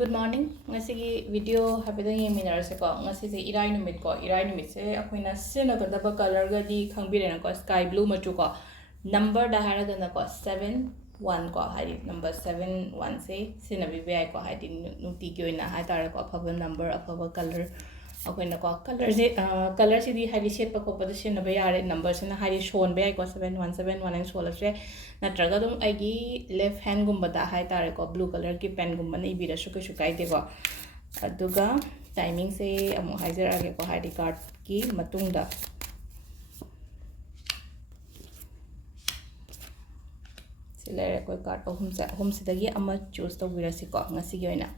Good morning. Ngasigi video habida yeminarase ko ngasi se irai numit ko irai numit se akoina sina gadaba color ga di khangbirena ko sky blue machu ko number da hara gana ko 7 1 ko hari number 7 1 se sina bi bai ko hari nuti ki oina ha tar ko afaba number afaba color akoina ko color si di hari set pa ko pa sina ba yare number sina hari shon bai ko 7 1 7 1 ang sola se natraga dum aigi left hand gumba da hai tare ko blue color ki pen gumba nei bira shu kai de ko aduga timing se amu haizer age ko ID card ki matung da silere ko card ahum se dagi ama choose to bira si ko ngasi gi oina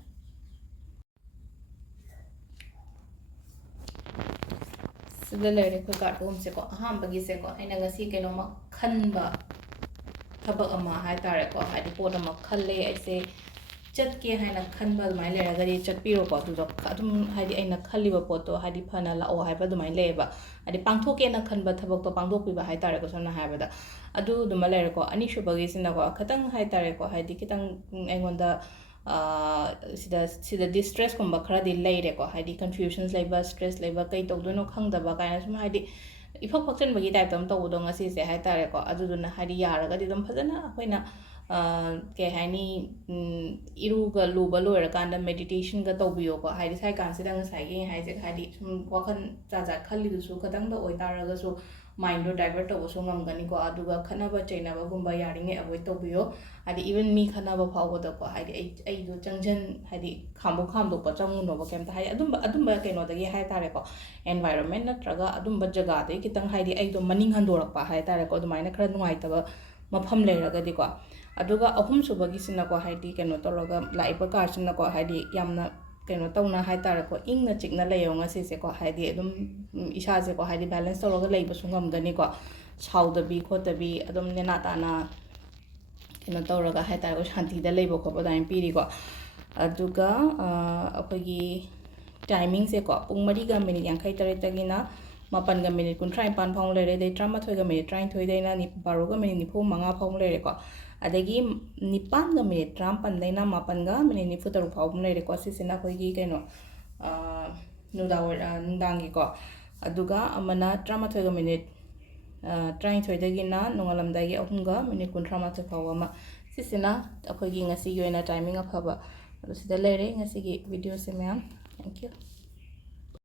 silere ko card ahum se ko aham bagi se ko aina ngasi keno ma khanba thaba ama hai tare ko hai pot ama khalle aise chatke haina khanba mai le raga ri chatpiro ko du adum hai di aina khalliba pot to hai di phana la o hai ba du mai le ba adi pangthoke na khanba thabak to pangthok pi ba hai tare ko sona hai ba da adu du ma le ko ani shubagi sina ko khatang hai tare ko hai di kitang engonda sida distress kumba khara di leire ko hai di confusions leiba stress leiba kai to do no khangda ba kai na sum hai di ifak fakchen bagi type tam to do ngasi se hai tare ko adu du na hai di yara ga di dum phajana akoina ke haini iru ga lu ba loira kanda meditation ga to biyo ko hai di sai kan sida ngasai gi hai je hai di sum wakhan cha cha khalli du su kadang da oi tara ga su mind do divert to so ngam gani ko adu ga khana ba chaina ba gumba yaringe avoid to biyo adi even mi khana ba phaw da ko hai di ai do changjan hai di kham do pa chang no ba kem ta hai adum ba ke no da gi hai tare ko environment na traga adum ba jaga de kitang hai di ai do maning handorak pa hai tare ko dumai na khara nuai ta ba mafam le raga di ko aduga ahum subagi sina ko hai di keno to loga laiba kar sina ko hai di yamna keno tawna hai tare ko ingna chikna le yonga se se ko hai di adum isa se ko hai di balance to loga leiba sungam gani ko chawda bi khota bi adum nena ta na keno to loga hai tare ko shanti da leiba ko ba dai piri ko aduga akogi timing se ko pung mari ga minute yang khai tare tagina mapan ga minute kun try pan phang le re dei trama thoi ga minute try thoi dei na ni baro ga minute ni phu manga phang le re ko adagi nipan ga minute tram pan dei na mapan ga minute ni phu taru phang le re ko si sina khoi gi keno nudang gi ko aduga amana trama thoi ga minute try thoi dei gi na nongalam dai gi ahum ga minute kun trama thoi phang ma si sina akhoi gi ngasi gi oina timing afaba adu sida le re ngasi gi video se ma'am thank you